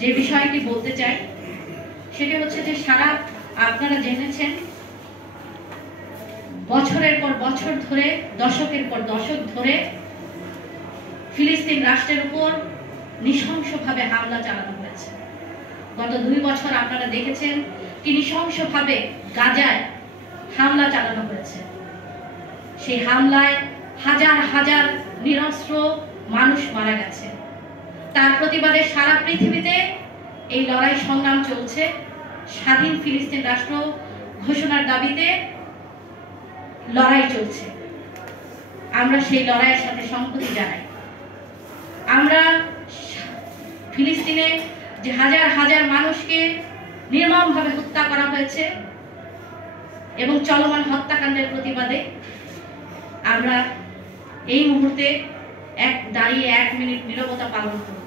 যে বিষয়টি বলতে চাই সেটি হচ্ছে যে সারা আপনারা জেনেছেন বছরের পর বছর ধরে দশকের পর দশক ধরে ফিলিস্তিন রাষ্ট্রের উপর নৃশংসভাবে হামলা চালানো হয়েছে। গত 2 বছর আপনারা দেখেছেন কি নৃশংসভাবে গাজায় হামলা চালানো হয়েছে। সেই হামলায় হাজার হাজার নিরস্ত্র মানুষ মারা গেছে। তার প্রতিবাদে সারা পৃথিবীতে এই লড়াই সংগ্রাম চলছে। স্বাধীন ফিলিস্তিন রাষ্ট্র ঘোষণার দাবিতে লড়াই চলছে। আমরা সেই লড়াইয়ের সাথে সংহতি জানাই। আমরা ফিলিস্তিনে যে হাজার হাজার মানুষকে নির্মমভাবে হত্যা করা হয়েছে এবং চলমান হত্যাকাণ্ডের প্রতিবাদে আমরা এই মুহূর্তে দাঁড়িয়ে 1 মিনিট নীরবতা পালন করব।